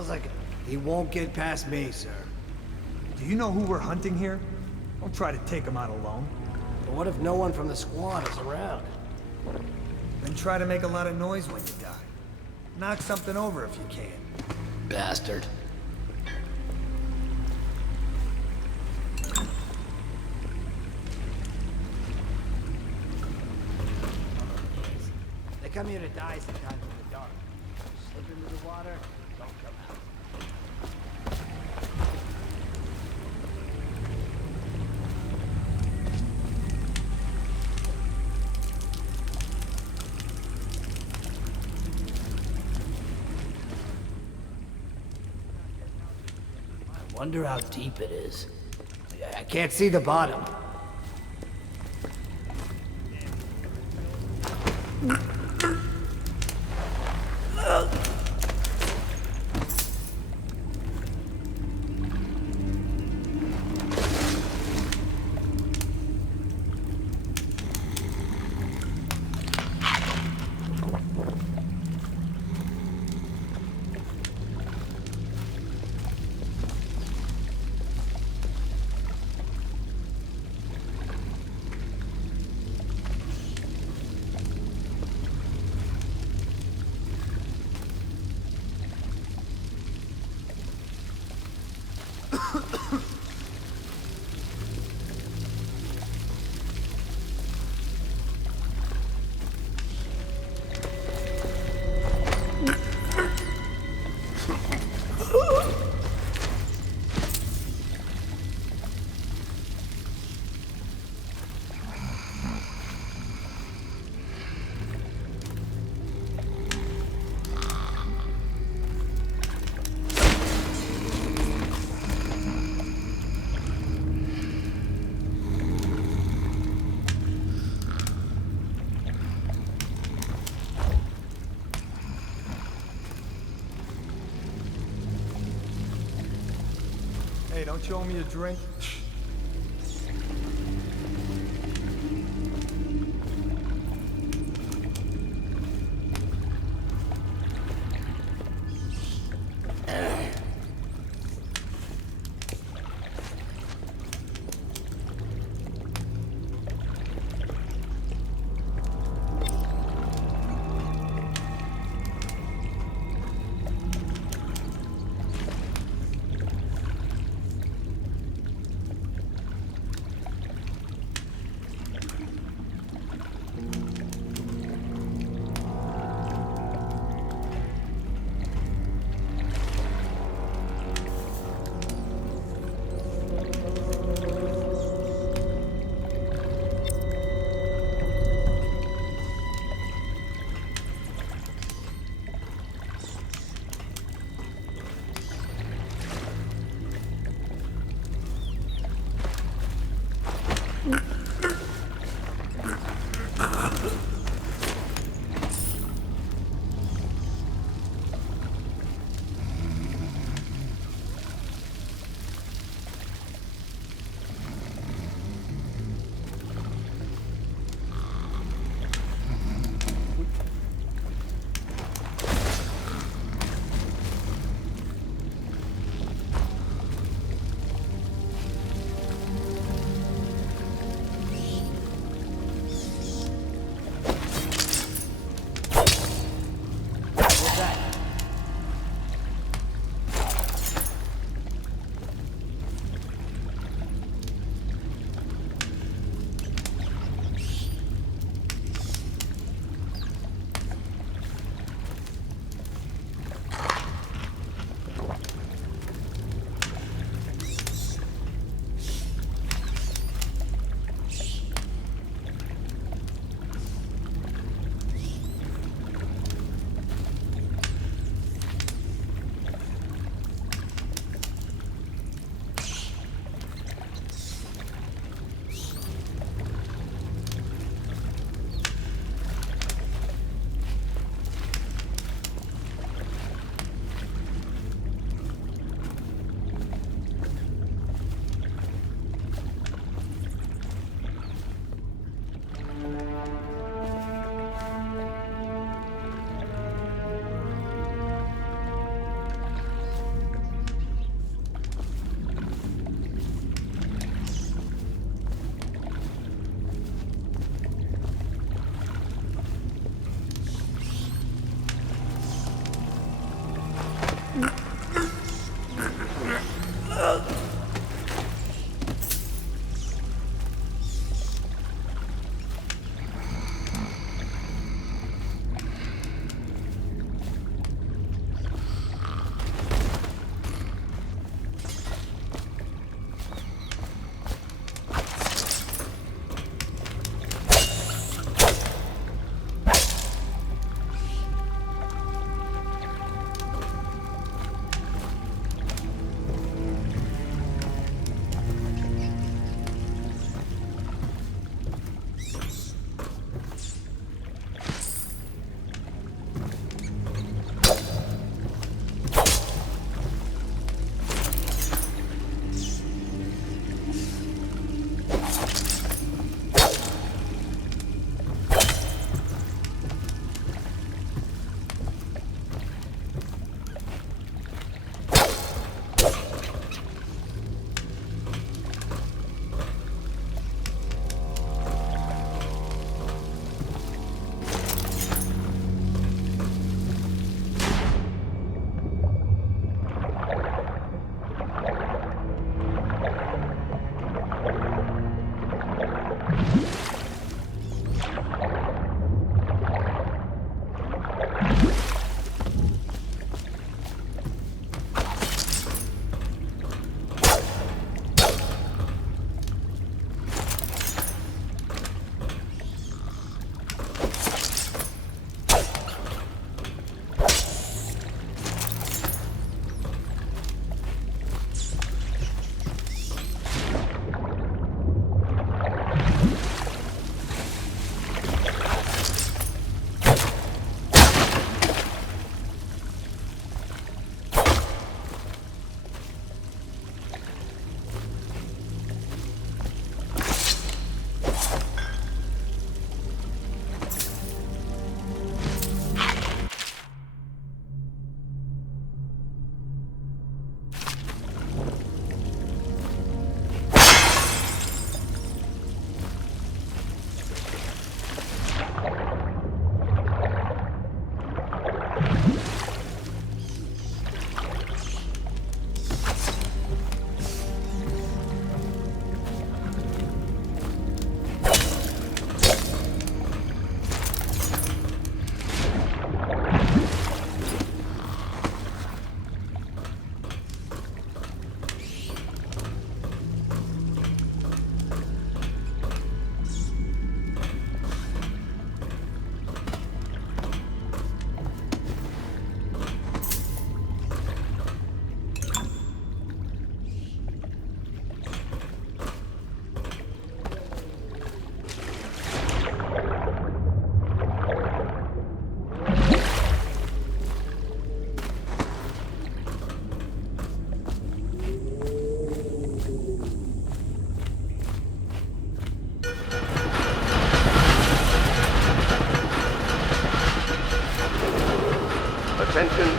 Sounds like he won't get past me, sir. Do you know who we're hunting here? Don't try to take him out alone. But what if no one from the squad is around? Then try to make a lot of noise when you die. Knock something over if you can. Bastard. They come here to die sometimes in the dark. Slip into the water, don't come out. Wonder how deep it is. I can't see the bottom. Hey, don't you owe me a drink?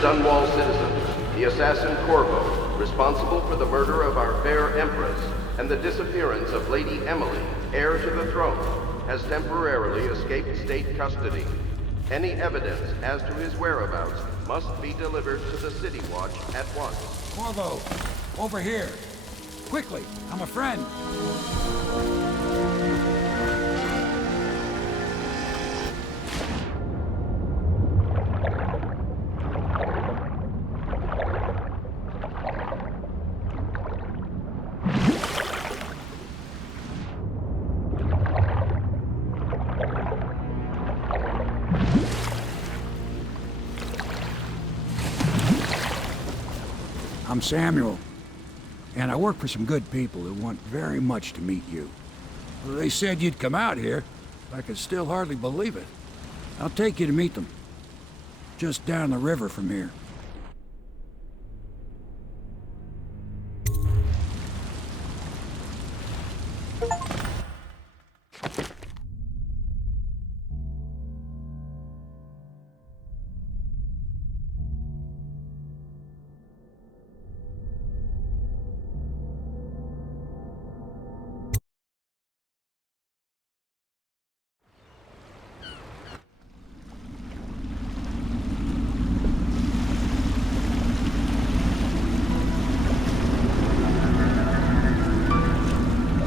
Dunwall citizens, the assassin Corvo, responsible for the murder of our fair Empress and the disappearance of Lady Emily, heir to the throne, has temporarily escaped state custody. Any evidence as to his whereabouts must be delivered to the City Watch at once. Corvo, over here. Quickly, I'm a friend. I'm Samuel, and I work for some good people who want very much to meet you. They said you'd come out here. I can still hardly believe it. I'll take you to meet them. Just down the river from here.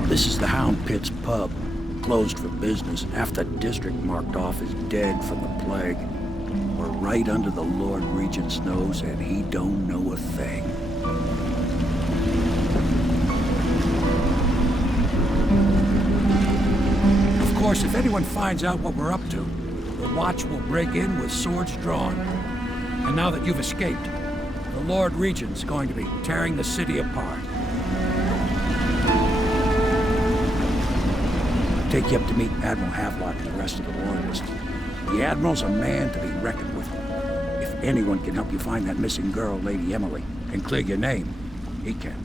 This is the Hound Pit's pub, closed for business, half the district marked off as dead from the plague. We're right under the Lord Regent's nose, and he don't know a thing. Of course, if anyone finds out what we're up to, the Watch will break in with swords drawn. And now that you've escaped, the Lord Regent's going to be tearing the city apart. Take you up to meet Admiral Havelock and the rest of the Loyalists. The Admiral's a man to be reckoned with. If anyone can help you find that missing girl, Lady Emily, and clear your name, he can.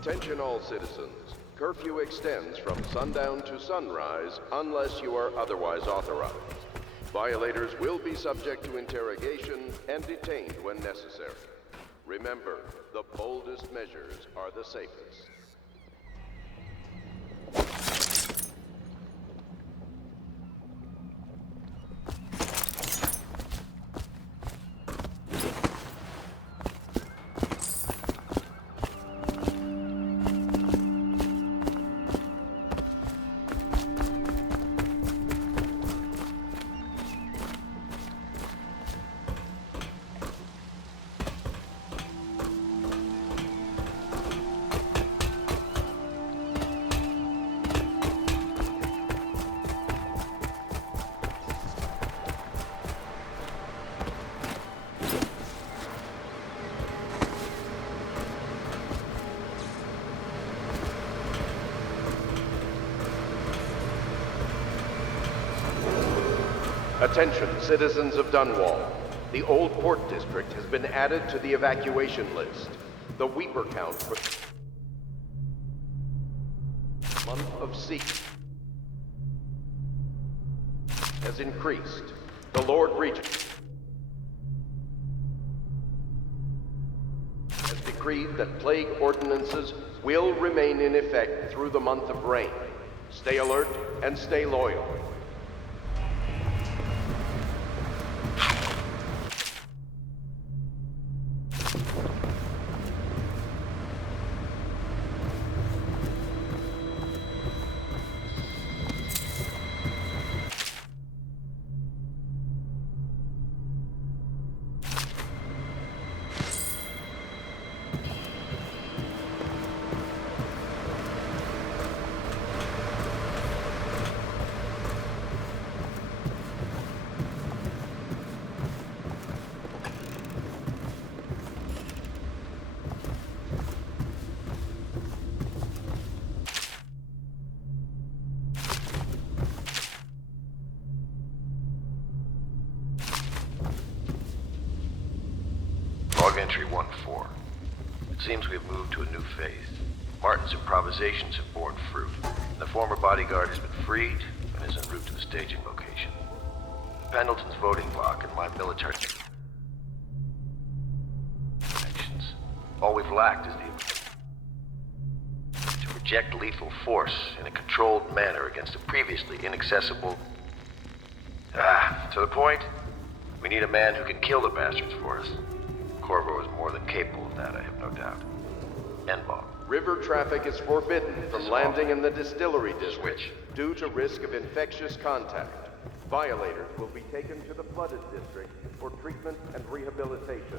Attention all citizens. Curfew extends from sundown to sunrise unless you are otherwise authorized. Violators will be subject to interrogation and detained when necessary. Remember, the boldest measures are the safest. Attention, citizens of Dunwall. The Old Port District has been added to the evacuation list. The Weeper count for month of siege has increased. The Lord Regent has decreed that plague ordinances will remain in effect through the month of rain. Stay alert and stay loyal. Entry 1-4. It seems we have moved to a new phase. Martin's improvisations have borne fruit. The former bodyguard has been freed and is en route to the staging location. Pendleton's voting block and my military connections. All we've lacked is the to project lethal force in a controlled manner against a previously inaccessible... to the point, we need a man who can kill the bastards for us. Corvo is more than capable of that, I have no doubt. N-bomb. River traffic is forbidden from landing in the distillery district due to risk of infectious contact. Violators will be taken to the flooded district for treatment and rehabilitation.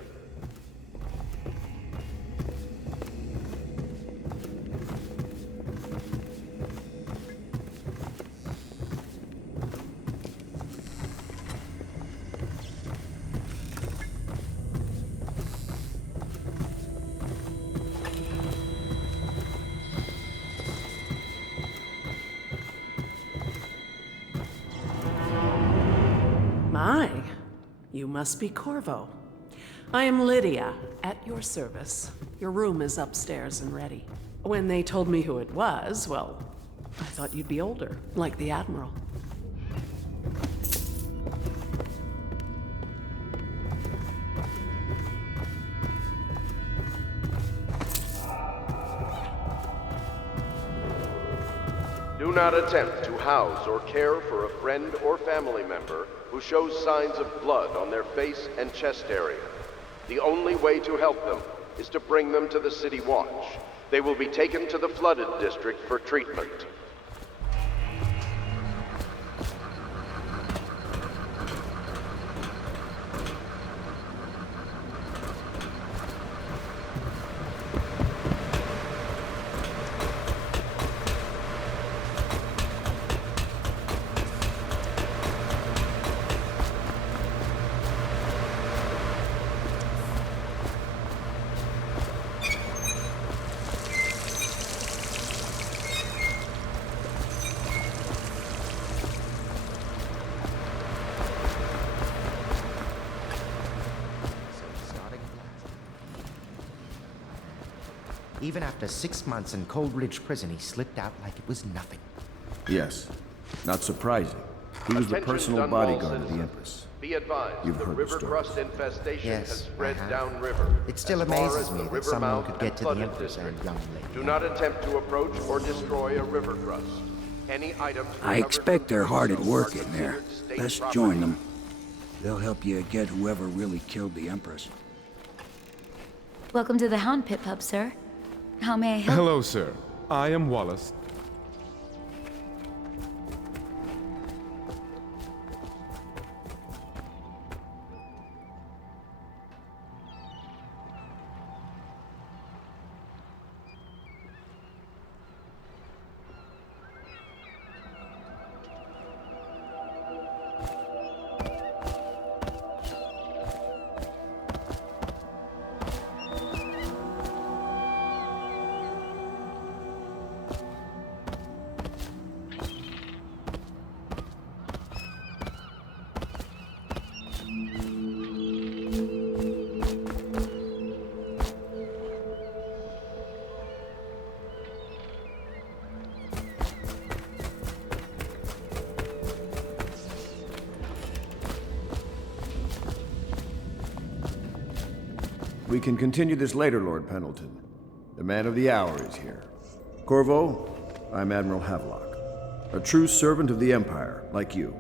You must be Corvo. I am Lydia, at your service. Your room is upstairs and ready. When they told me who it was, well, I thought you'd be older, like the Admiral. Do not attempt to house or care for a friend or family member who shows signs of blood on their face and chest area. The only way to help them is to bring them to the City Watch. They will be taken to the flooded district for treatment. even after 6 months in Coldridge Prison, he slipped out like it was nothing. Yes. Not surprising. He was the personal bodyguard of the Empress. Be advised, You've the heard river the story. crust infestation Yes, has spread I have. downriver. It still as far amazes as the me that river someone mouth could and get to the flooded Empress and district. young lady. Do not attempt to approach or destroy a river crust. Any items I recovered expect from they're the hard at crust work are in there. considered state Let's property. join them. They'll help you get whoever really killed the Empress. Welcome to the Hound Pit Pub, sir. How may I help? Hello, sir. I am Wallace. We can continue this later, Lord Pendleton. The man of the hour is here. Corvo, I'm Admiral Havelock. A true servant of the Empire, like you.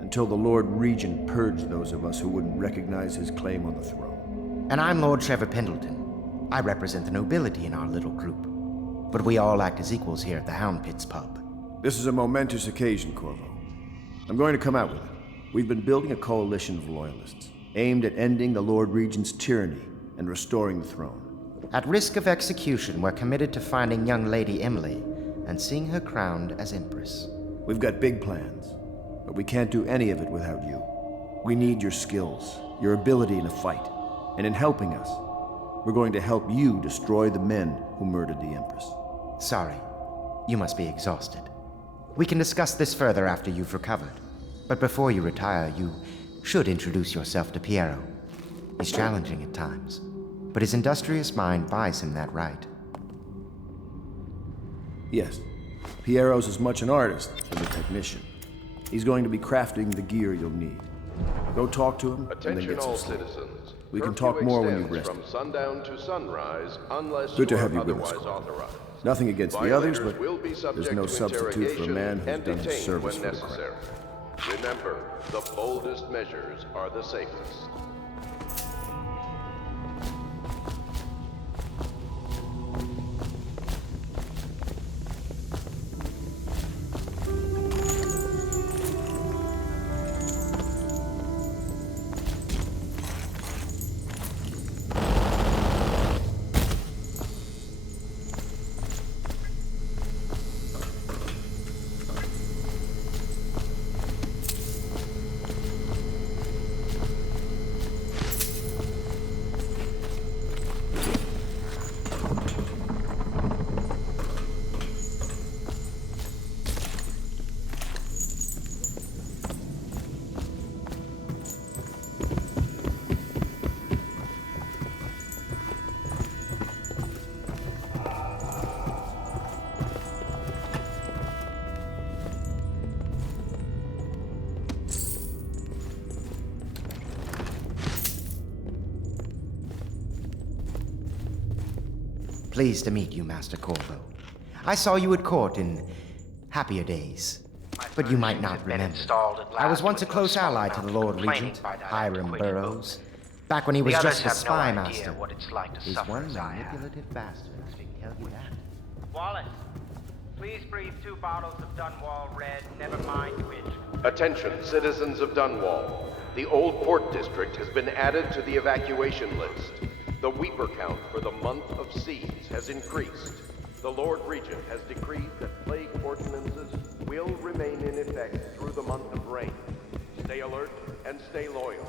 Until the Lord Regent purged those of us who wouldn't recognize his claim on the throne. And I'm Lord Trevor Pendleton. I represent the nobility in our little group. But we all act as equals here at the Hound Pit's pub. This is a momentous occasion, Corvo. I'm going to come out with it. We've been building a coalition of loyalists, aimed at ending the Lord Regent's tyranny and restoring the throne. At risk of execution, we're committed to finding young Lady Emily and seeing her crowned as Empress. We've got big plans, but we can't do any of it without you. We need your skills, your ability in a fight, and in helping us, we're going to help you destroy the men who murdered the Empress. Sorry, you must be exhausted. We can discuss this further after you've recovered. But before you retire, you should introduce yourself to Piero. He's challenging at times, but his industrious mind buys him that right. Yes, Piero's as much an artist as a technician. He's going to be crafting the gear you'll need. Go talk to him, and then Attention get some all sleep. citizens. We can Curfew talk more when you've extends rested. from sundown to sunrise, unless Good to you are have you with otherwise us, Corvo. authorized. Nothing against the others, Violators but will be subject there's no to substitute for a man who's interrogation done and his detained service when for the crown. necessary. Remember, the boldest measures are the safest. Pleased to meet you, Master Corvo. I saw you at court in happier days. But you might not remember. I was once a close ally to the Lord Regent, Hiram Burroughs, back when he was just a spy master. He's one manipulative bastard, I can tell you that. Wallace, please breathe 2 bottles of Dunwall Red, never mind which. Attention, citizens of Dunwall. The Old Port District has been added to the evacuation list. The Weeper count for the month of siege has increased. The Lord Regent has decreed that plague ordinances will remain in effect through the month of rain. Stay alert and stay loyal.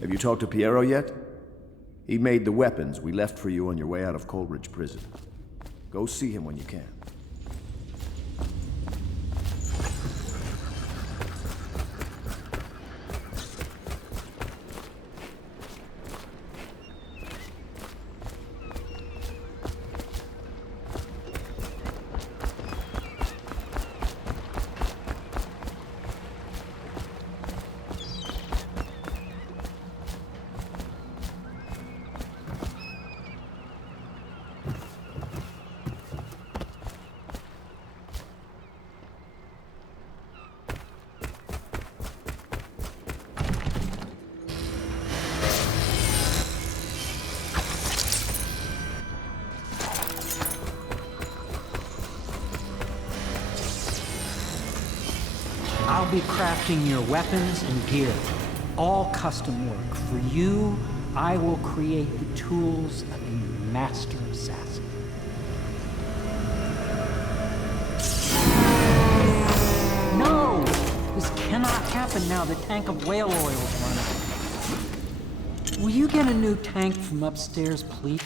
Have you talked to Piero yet? He made the weapons we left for you on your way out of Coleridge Prison. Go see him when you can. I'll be crafting your weapons and gear. All custom work. For you, I will create the tools of a master assassin. No! This cannot happen now. The tank of whale oil is running. Will you get a new tank from upstairs, please?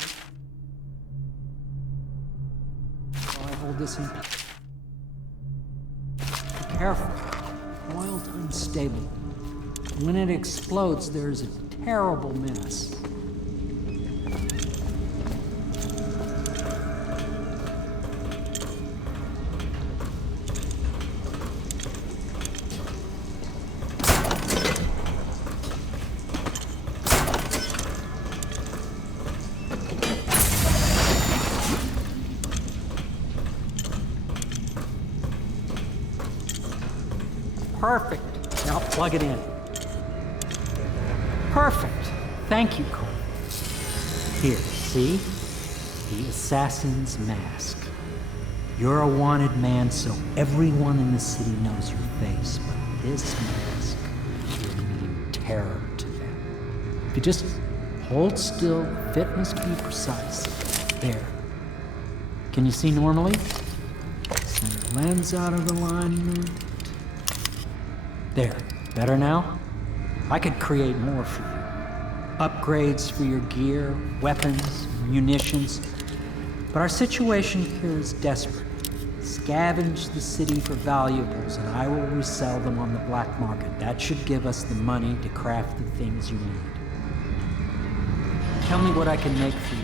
While I hold this in. Be careful. Oil's unstable. When it explodes, there's a terrible mess. Perfect. Now plug it in. Perfect. Thank you, Cole. Here, see? The assassin's mask. You're a wanted man, so everyone in the city knows your face, but this mask will mean terror to them. If you just hold still, fit must be precise. There. Can you see normally? Center lens out of alignment. There. Better now? I could create more for you. Upgrades for your gear, weapons, munitions. But our situation here is desperate. Scavenge the city for valuables, and I will resell them on the black market. That should give us the money to craft the things you need. Tell me what I can make for you.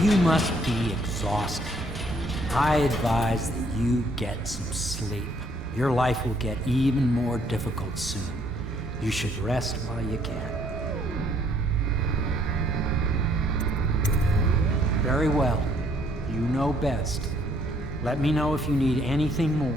You must be exhausted. I advise that you get some sleep. Your life will get even more difficult soon. You should rest while you can. Very well. You know best. Let me know if you need anything more.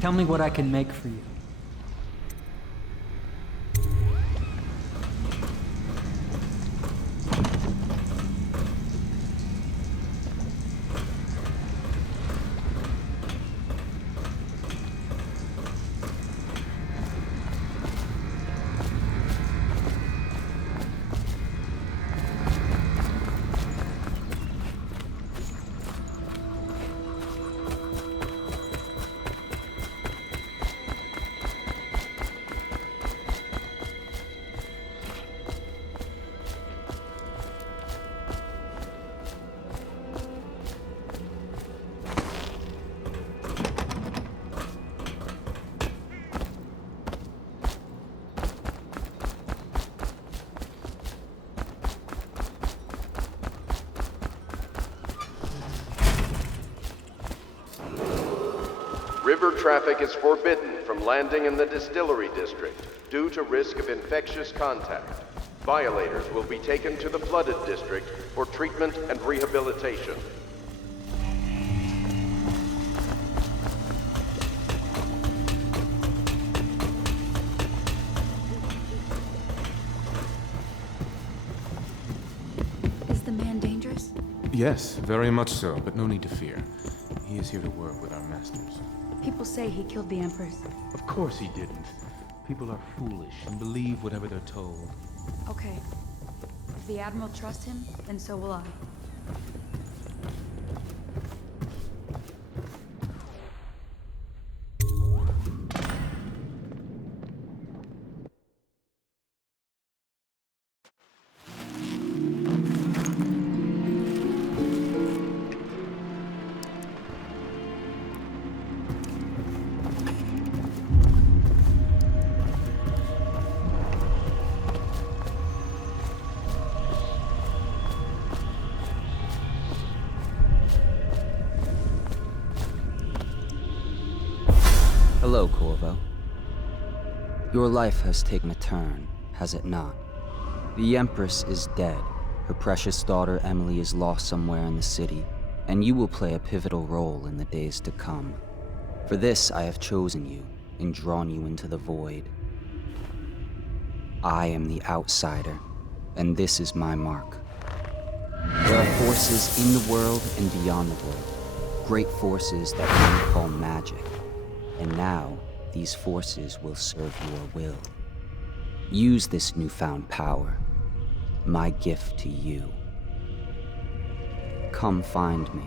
Tell me what I can make for you. River traffic is forbidden from landing in the distillery district due to risk of infectious contact. Violators will be taken to the flooded district for treatment and rehabilitation. Is the man dangerous? Yes, very much so, but no need to fear. He is here to work with our masters. People say he killed the Empress. Of course he didn't. People are foolish and believe whatever they're told. Okay. If the Admiral trusts him, then so will I. Hello, Corvo. Your life has taken a turn, has it not? The Empress is dead. Her precious daughter Emily is lost somewhere in the city, and you will play a pivotal role in the days to come. For this, I have chosen you and drawn you into the void. I am the Outsider, and this is my mark. There are forces in the world and beyond the world, great forces that men call magic. And now, these forces will serve your will. Use this newfound power, my gift to you. Come find me.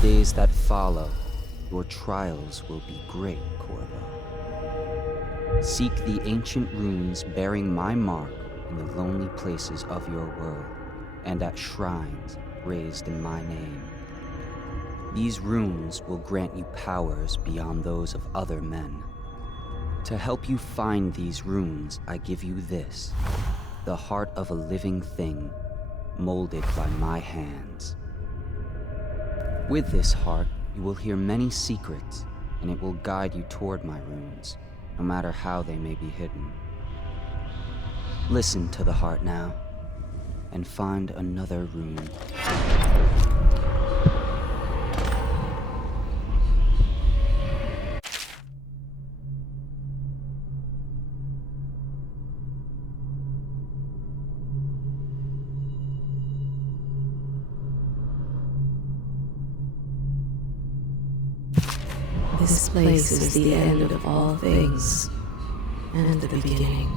Days that follow, your trials will be great, Corvo. Seek the ancient runes bearing my mark in the lonely places of your world, and at shrines raised in my name. These runes will grant you powers beyond those of other men. To help you find these runes, I give you this, the heart of a living thing, molded by my hands. With this heart, you will hear many secrets, and it will guide you toward my runes, no matter how they may be hidden. Listen to the heart now, and find another rune. This place is the end of all things, and the beginning.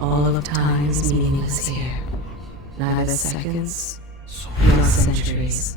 All of time is meaningless here. Neither seconds nor centuries.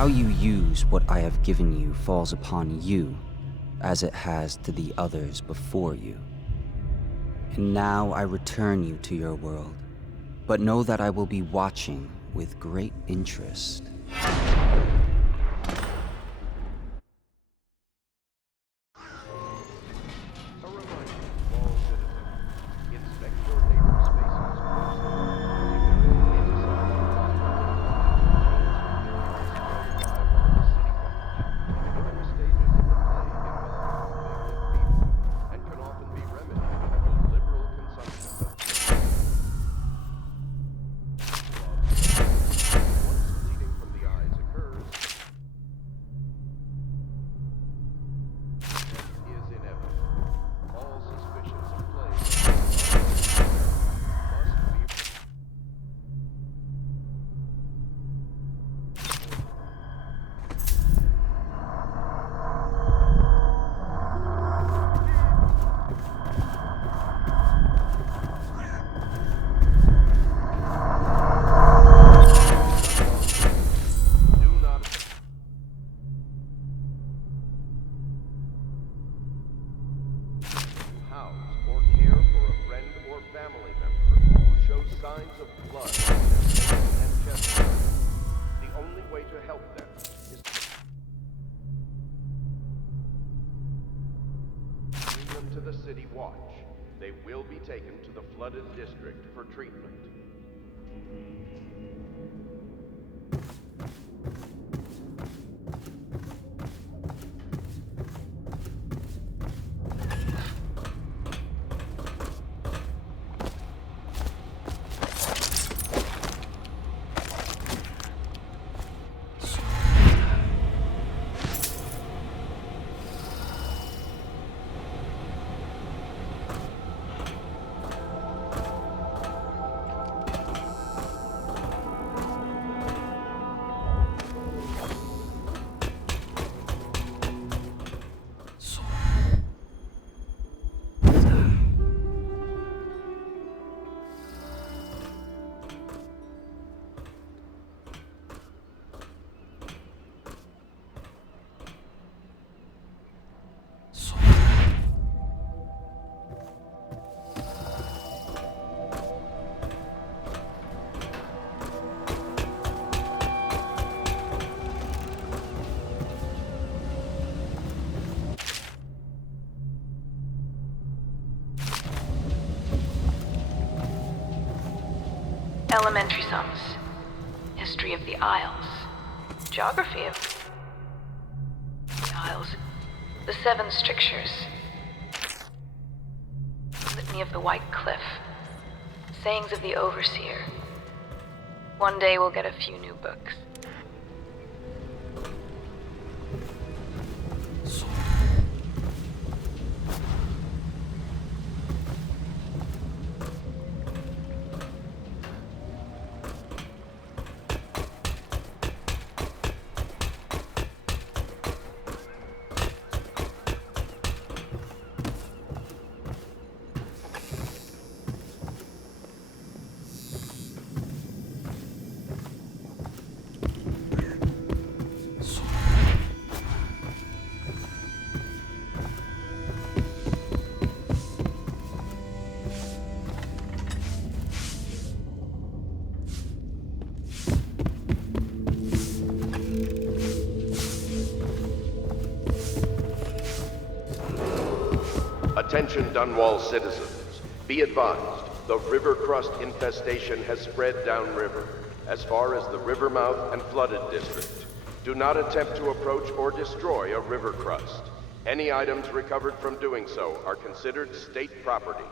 How you use what I have given you falls upon you, as it has to the others before you. And now I return you to your world, but know that I will be watching with great interest. To the City Watch. They will be taken to the flooded district for treatment. Elementary sums, history of the Isles, geography of the Isles, the Seven Strictures, litany of the White Cliff, sayings of the Overseer. One day we'll get a few new books. Attention Dunwall citizens. Be advised, the river crust infestation has spread downriver, as far as the river mouth and flooded district. Do not attempt to approach or destroy a river crust. Any items recovered from doing so are considered state property.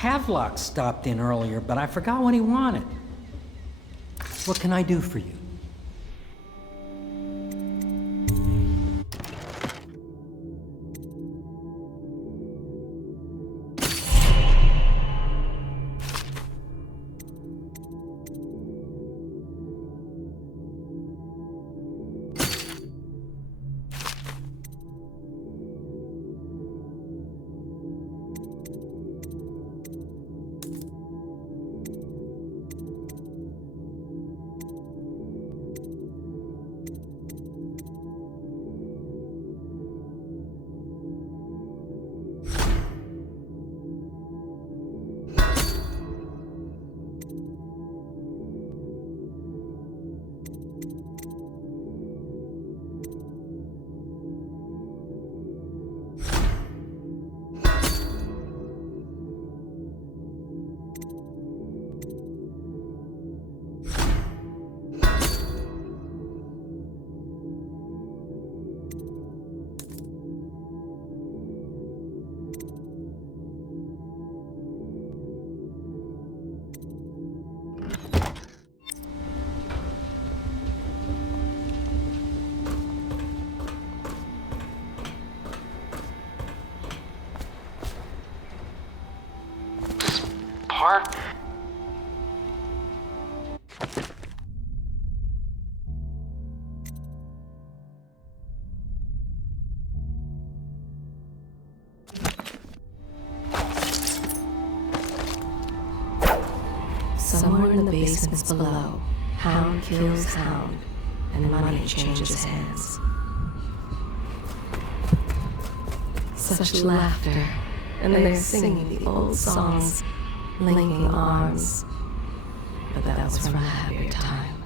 Havelock stopped in earlier, but I forgot what he wanted. What can I do for you? Park? Somewhere in the basements below, hound kills hound, and money changes hands. Such laughter, and they're singing the old songs, linking arms. But that was from a happier time.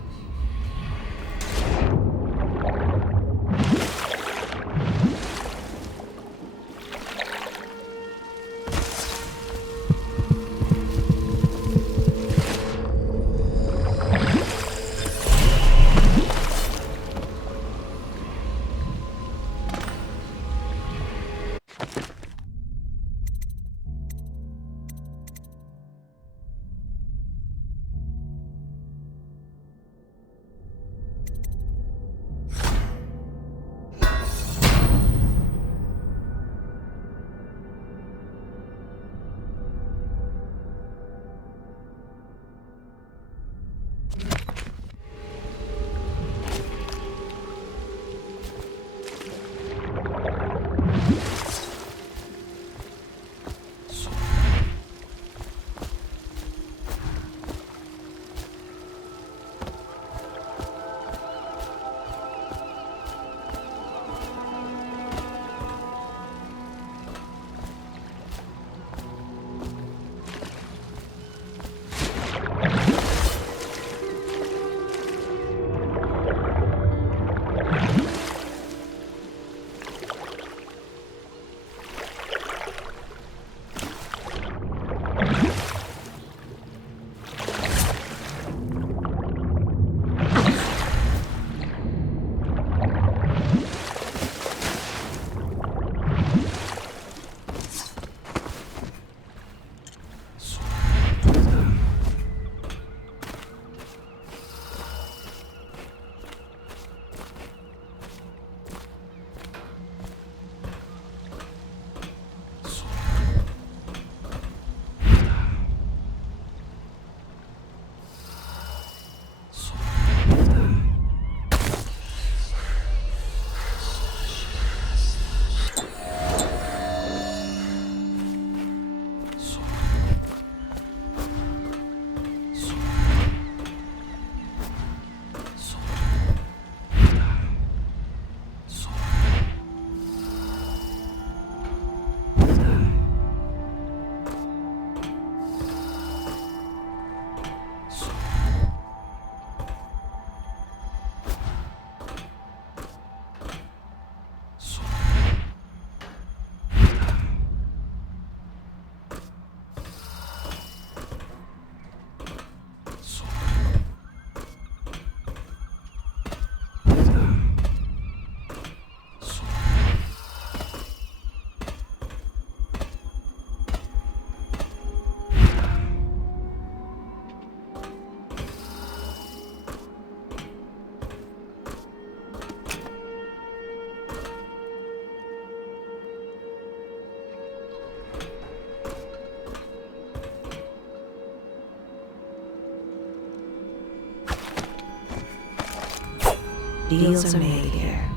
Deals are made here,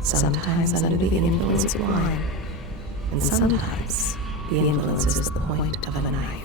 sometimes under the influence of wine, and sometimes the influence is the point of a knife.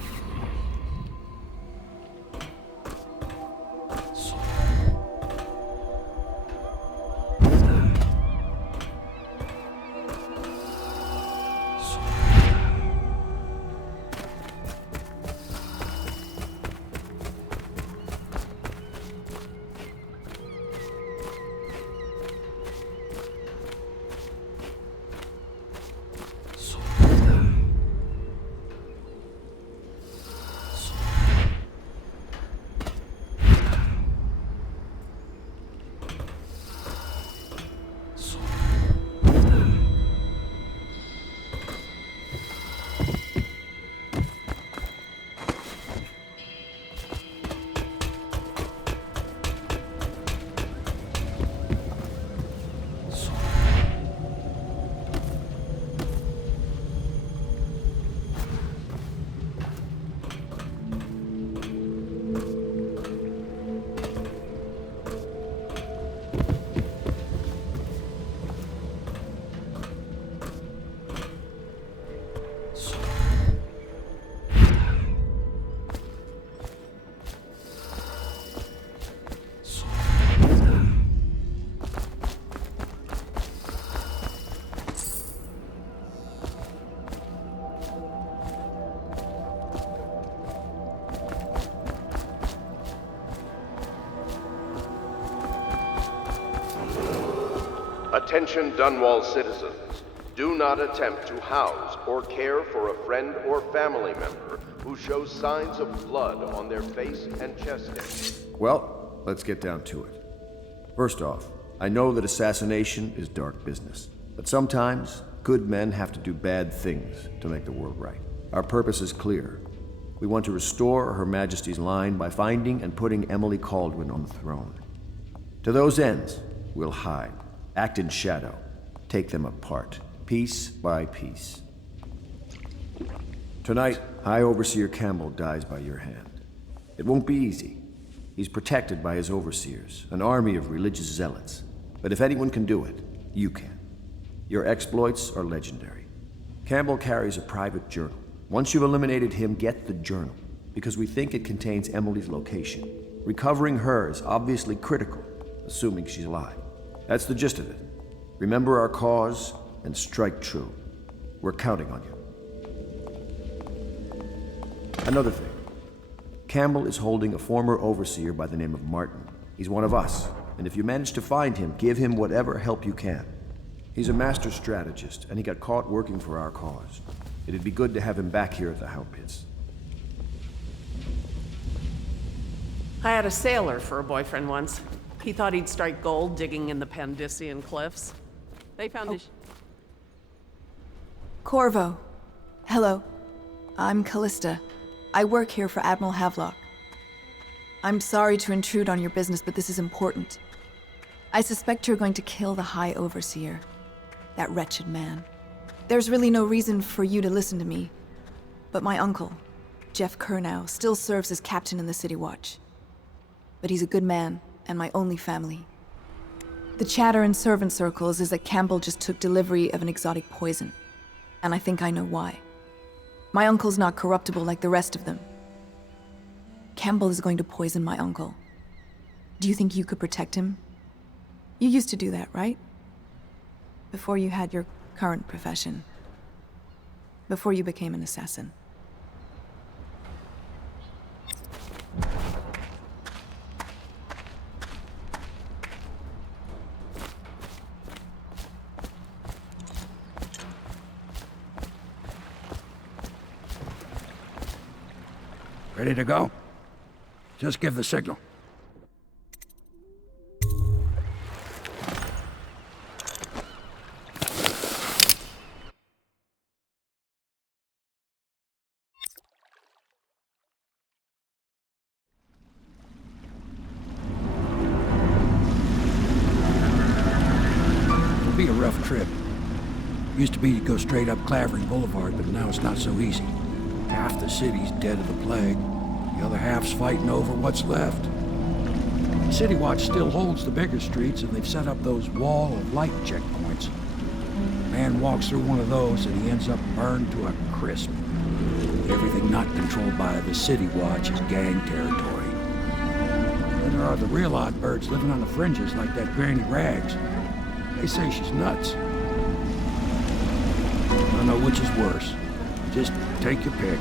Attention Dunwall citizens. Do not attempt to house or care for a friend or family member who shows signs of blood on their face and chest area. Well, let's get down to it. First off, I know that assassination is dark business, but sometimes good men have to do bad things to make the world right. Our purpose is clear. We want to restore Her Majesty's line by finding and putting Emily Kaldwin on the throne. To those ends, we'll hide, act in shadow, take them apart, piece by piece. Tonight, High Overseer Campbell dies by your hand. It won't be easy. He's protected by his overseers, an army of religious zealots. But if anyone can do it, you can. Your exploits are legendary. Campbell carries a private journal. Once you've eliminated him, get the journal, because we think it contains Emily's location. Recovering her is obviously critical, assuming she's alive. That's the gist of it. Remember our cause and strike true. We're counting on you. Another thing. Campbell is holding a former overseer by the name of Martin. He's one of us, and if you manage to find him, give him whatever help you can. He's a master strategist, and he got caught working for our cause. It'd be good to have him back here at the How Pits. I had a sailor for a boyfriend once. He thought he'd strike gold digging in the Pandician cliffs. They found his... Corvo. Hello. I'm Callista. I work here for Admiral Havelock. I'm sorry to intrude on your business, but this is important. I suspect you're going to kill the High Overseer. That wretched man. There's really no reason for you to listen to me. But my uncle, Jeff Kernow, still serves as captain in the City Watch. But he's a good man, and my only family. The chatter in servant circles is that Campbell just took delivery of an exotic poison. And I think I know why. My uncle's not corruptible like the rest of them. Campbell is going to poison my uncle. Do you think you could protect him? You used to do that, right? Before you had your current profession. Before you became an assassin. Ready to go? Just give the signal. It'll be a rough trip. Used to be to go straight up Clavering Boulevard, but now it's not so easy. Half the city's dead of the plague. The other half's fighting over what's left. City Watch still holds the bigger streets, and they've set up those wall of light checkpoints. Man walks through one of those and he ends up burned to a crisp. Everything not controlled by the City Watch is gang territory. Then there are the real odd birds living on the fringes like that Granny Rags. They say she's nuts. I don't know which is worse. Just take your pick.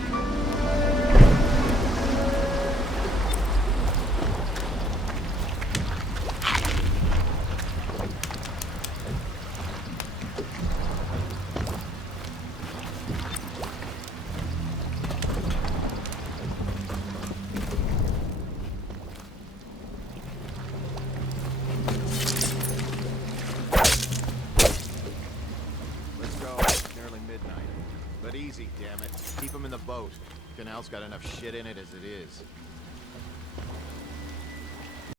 Easy, damn it. Keep him in the boat. Canal's got enough shit in it as it is.